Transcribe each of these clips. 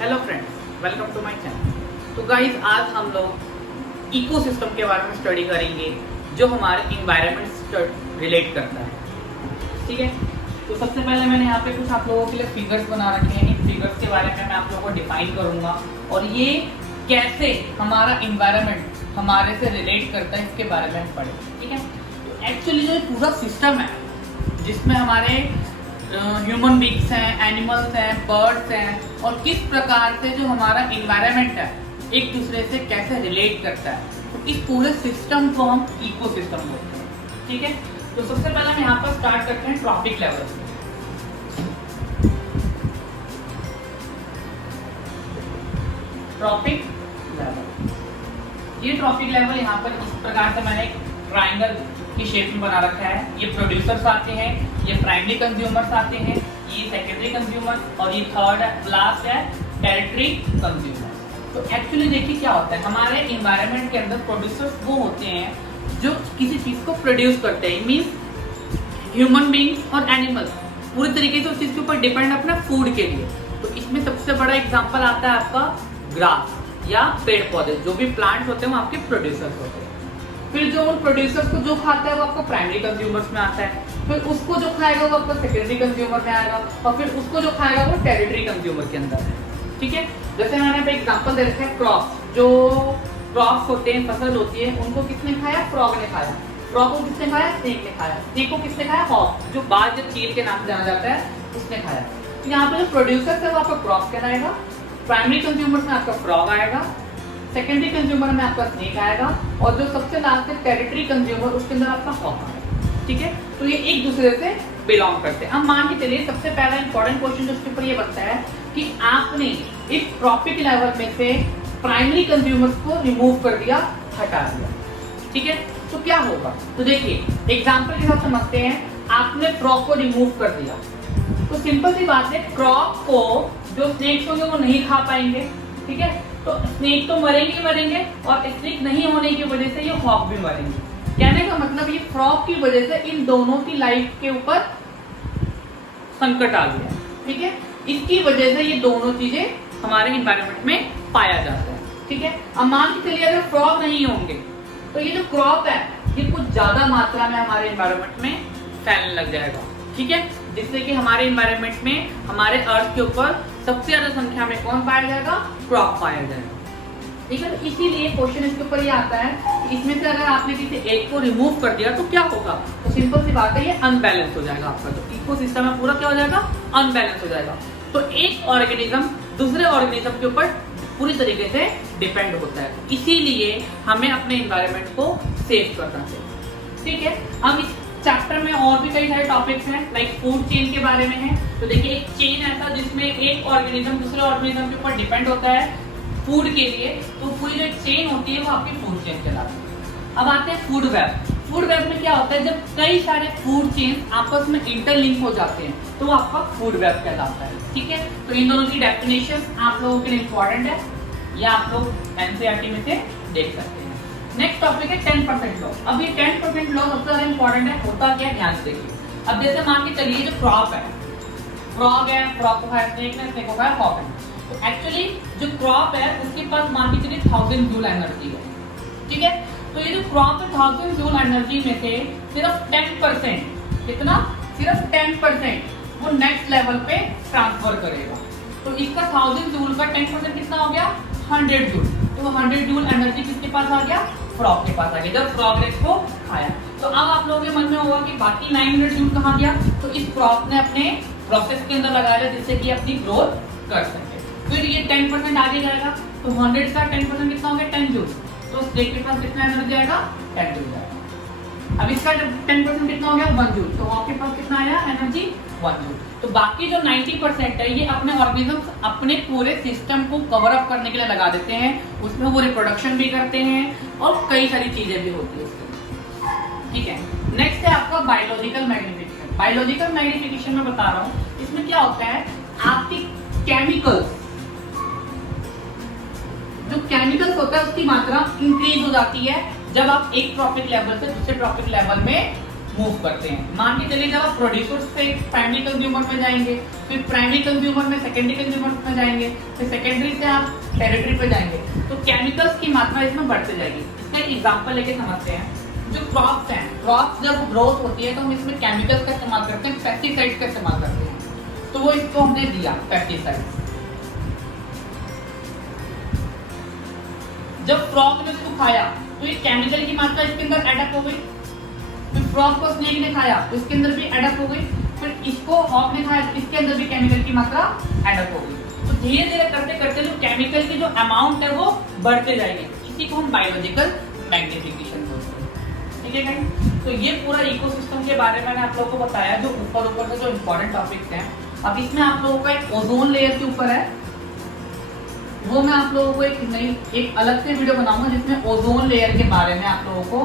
Hello friends, welcome to my channel. तो guys, आज हम लोग इकोसिस्टम के बारे में स्टडी करेंगे जो हमारे इन्वायरमेंट से रिलेट करता है। ठीक है, तो सबसे पहले मैंने यहाँ पे कुछ आप लोगों के लिए फिगर्स बना रखे हैं। इन फिगर्स के बारे में मैं आप लोगों को डिफाइन करूंगा और ये कैसे हमारा इन्वायरमेंट हमारे से रिलेट करता है इसके बारे में हम पढ़ेंगे। ठीक है, तो एक्चुअली जो पूरा सिस्टम है जिसमें हमारे ह्यूमन बींग्स हैं, एनिमल्स हैं, बर्ड्स हैं और किस प्रकार से जो हमारा इन्वायरमेंट है एक दूसरे से कैसे रिलेट करता है, तो इस पूरे सिस्टम को हम इकोसिस्टम बोलते हैं। ठीक है, तो सबसे पहले हम यहाँ पर स्टार्ट करते हैं ट्रॉपिक लेवल से। ट्रॉपिक लेवल, ये ट्रॉपिक लेवल यहाँ पर इस प्रकार से मैंने ट्राइंगल की शेप में बना रखा है। ये प्रोड्यूसर्स आते हैं, ये प्राइमरी कंज्यूमर्स आते हैं, ये सेकेंडरी कंज्यूमर्स और ये थर्ड लास्ट है टेरिटरी कंज्यूमर्स। तो एक्चुअली देखिए क्या होता है, हमारे इन्वायरमेंट के अंदर प्रोड्यूसर्स वो होते हैं जो किसी चीज को प्रोड्यूस करते हैं। मीन्स ह्यूमन बींग्स और एनिमल्स पूरी तरीके से उस चीज के ऊपर डिपेंड अपना फूड के लिए। तो इसमें सबसे बड़ा एग्जाम्पल आता है आपका ग्रास या पेड़ पौधे, जो भी प्लांट्स होते हैं वो आपके प्रोड्यूसर्स होते हैं। फिर जो उन प्रोड्यूसर्स को जो खाता है वो आपको प्राइमरी कंज्यूमर्स में आता है, फिर उसको जो खाएगा वो आपको सेकेंडरी कंज्यूमर में आएगा और फिर उसको जो खाएगा वो टेरिटरी कंज्यूमर के अंदर है। ठीक है, जैसे मैंने पे एग्जांपल दे रखा है क्रॉप्स। जो क्रॉप्स होते हैं, फसल होती है, उनको किसने खाया? फ्रॉग ने खाया। फ्रॉग को किसने खाया? स्नेक ने खाया। स्नेक को किसने खाया? हॉक, जो बाज या चील के नाम से जाना जाता है, उसने खाया। तो यहाँ पे जो प्रोड्यूसर्स है वो आपका क्रॉप कहलाएगा, प्राइमरी कंज्यूमर्स में आपका फ्रॉग आएगा, सेकेंडरी कंज्यूमर में आपका स्नेक आएगा और जो सबसे लास्ट है टेरिटरी कंज्यूमर, उसके अंदर आपका हॉक आएगा। ठीक है, तो ये एक दूसरे से बिलोंग करते हैं। अब मान के चलिए सबसे पहला इंपॉर्टेंट क्वेश्चन जो उसके ऊपर ये बनता है कि आपने इस ट्रॉपिक लेवल में से प्राइमरी कंज्यूमर्स को रिमूव कर दिया, हटा दिया। ठीक है, तो क्या होगा? तो देखिए एग्जाम्पल के साथ समझते हैं। आपने फ्रॉग को रिमूव कर दिया तो सिंपल सी बात है, क्रॉप को जो स्नेक्स होंगे वो नहीं खा पाएंगे। ठीक है, तो स्नेक तो मरेंगे ही मरेंगे और स्नेक नहीं होने की वजह से ये हॉक भी मरेंगे। कहने का मतलब ये फ्रॉग की वजह से इन दोनों की लाइफ के ऊपर संकट आ गया। ठीक है, इसकी वजह से ये दोनों चीजें हमारे एनवायरनमेंट में पाया जाता है। ठीक है, अब मान के चलिए अगर फ्रॉग नहीं होंगे तो ये जो क्रॉप है ये कुछ ज्यादा मात्रा में हमारे एनवायरनमेंट में फैलने लग जाएगा। ठीक है, जिससे कि हमारे एनवायरनमेंट में, हमारे अर्थ के ऊपर सबसे ज्यादा संख्या में कौन पाया जाएगा? क्रॉप पाया जाएगा। ठीक है, तो इसीलिए क्वेश्चन इसके ऊपर ये आता है कि इसमें से अगर आपने किसी एक को रिमूव कर दिया तो क्या होगा? तो सिंपल सी बात है, ये अनबैलेंस हो जाएगा। आपका जो इकोसिस्टम है पूरा क्या हो जाएगा? अनबैलेंस हो जाएगा। तो एक ऑर्गेनिज्म दूसरे ऑर्गेनिज्म के ऊपर पूरी तरीके से डिपेंड होता है। इसीलिए हमें अपने एनवायरनमेंट को सेव करना चाहिए। ठीक है, हम इस चैप्टर में और भी कई सारे टॉपिक्स हैं, लाइक फूड चेन के बारे में है। तो देखिए एक चेन ऐसा जिसमें एक ऑर्गेनिज्म दूसरे ऑर्गेनिज्म के ऊपर डिपेंड होता है फूड के लिए, तो पूरी जो चेन होती है वो आपकी फूड चेन कहलाती है। अब आते हैं फूड वेब। फूड वेब में क्या होता है? जब कई सारे फूड चेन आपस में इंटरलिंक हो जाते हैं तो वो आपका फूड वेब कहलाता है। ठीक है, तो इन दोनों की डेफिनेशन आप लोगों के लिए इंपॉर्टेंट है, या आप लोग एनसीईआरटी में से देख सकते हैं। नेक्स्ट टॉपिक है 10% लॉ। अब ये 10% लॉ सबसे ज्यादा इंपॉर्टेंट है। होता क्या, ध्यान से देखिए। अब जैसे मान के चलिए जो क्रॉप है, फ्रॉग है, फ्रॉग को खाया स्नेक ने, स्नेक को खाया हॉक है। तो एक्चुअली जो क्रॉप है उसके पास मान के चलिए 1000 जूल एनर्जी है। ठीक है, तो ये जो क्रॉप है 1000 जूल एनर्जी में से सिर्फ 10%, कितना? सिर्फ 10% वो नेक्स्ट लेवल पे ट्रांसफर करेगा। तो इसका 1000 जूल का 10% कितना हो गया? 100 जूल। तो वो 100 जूल एनर्जी किसके पास आ गया? फ्रॉग के पास आ गया, जब फ्रॉग ने इसको खाया। तो अब आप लोगों के मन में होगा कि बाकी 900 जूल कहाँ गया? तो इस फ्रॉग ने अपने प्रोसेस के अंदर लगा लिया जिससे कि अपनी ग्रोथ कर सके। फिर ये 10% आगे जाएगा, तो 100 का 10% कितना हो गया? 10 जूल। तो स्नेक के पास कितना एनर्जी आएगा? 10 जूल आएगा। अब इसका 10% कितना हो गया? 1 जूल। तो आपके पास कितना आया एनर्जी? 1 जूल। तो बाकी जो 90% है ये अपने ऑर्गेनिज्म अपने पूरे सिस्टम को कवर अप करने के लिए लगा देते हैं, उसमें वो रिप्रोडक्शन भी करते हैं और कई सारी चीजें भी होती है उसमें। ठीक है, नेक्स्ट है आपका बायोलॉजिकल मैग्निफिकेशन। बायोलॉजिकल मैग्निफिकेशन में बता रहा हूँ, इसमें क्या होता है? आपकी केमिकल्स, जो केमिकल्स होता है उसकी मात्रा इंक्रीज हो जाती है जब आप एक ट्रॉपिक लेवल से दूसरे ट्रॉपिक लेवल में मूव करते हैं। मान के चलिए जब आप प्रोड्यूसर से प्राइमरी कंज्यूमर में जाएंगे, फिर प्राइमरी कंज्यूमर में सेकेंडरी कंज्यूमर में जाएंगे, फिर सेकेंडरी से आप टेरिटरी पे जाएंगे, तो केमिकल्स की मात्रा इसमें बढ़ती जाएगी। इसका एक एग्जांपल लेके समझते हैं। जो क्रॉप्स हैं, क्रॉप्स जब ग्रोथ होती है तो हम इसमें केमिकल्स का इस्तेमाल करते हैं, पेस्टिसाइड्स का इस्तेमाल करते हैं। तो वो इसको हमने दिया पेस्टिसाइड्स। जब फ्रॉग ने इसको खाया तो ये केमिकल की मात्रा इसके अंदर एडअप हो गई। फिर फ्रॉग को स्नेक ने खाया तो इसके अंदर भी एडअप हो गई। फिर इसको हॉक ने खाया तो इसके अंदर भी केमिकल की मात्रा एडअप हो गई। तो धीरे धीरे करते करते जो केमिकल की जो अमाउंट है वो बढ़ते जाएगी। इसी को हम बायोलॉजिकल मैग्निफिकेशन बोलते हैं। ठीक है गाइस, तो ये पूरा इकोसिस्टम के बारे में मैंने आप लोगों को बताया, जो ऊपर से जो इम्पोर्टेंट टॉपिक्स हैं। अब इसमें आप लोगों का एक ओजोन लेयर के ऊपर है, वो मैं आप लोगों को एक अलग से वीडियो बनाऊंगा जिसमें ओजोन लेयर के बारे में आप लोगों को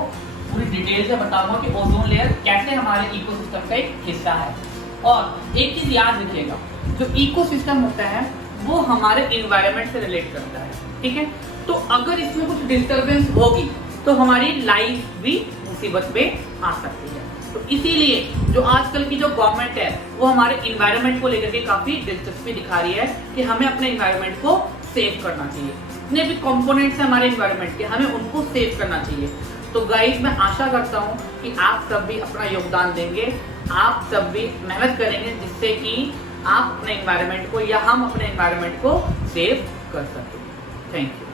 पूरी डिटेल से बताऊंगा कि ओजोन लेयर कैसे हमारे इकोसिस्टम का एक हिस्सा है। और एक चीज याद रखिएगा, जो इकोसिस्टम होता है वो हमारे एनवायरनमेंट से रिलेट करता है। ठीक है, तो अगर इसमें कुछ डिस्टरबेंस होगी तो हमारी लाइफ भी मुसीबत में आ सकती है। तो इसीलिए जो आजकल की जो गवर्नमेंट है वो हमारे एनवायरनमेंट को लेकर के काफी दिलचस्पी दिखा रही है कि हमें अपने एनवायरनमेंट को सेव करना चाहिए। जितने भी कंपोनेंट्स हैं हमारे एनवायरनमेंट के, हमें उनको सेव करना चाहिए। तो गाइस, मैं आशा करता हूँ कि आप सब भी अपना योगदान देंगे, आप सब भी मेहनत करेंगे जिससे कि आप अपने एनवायरनमेंट को या हम अपने एनवायरनमेंट को सेव कर सकें। Thank you.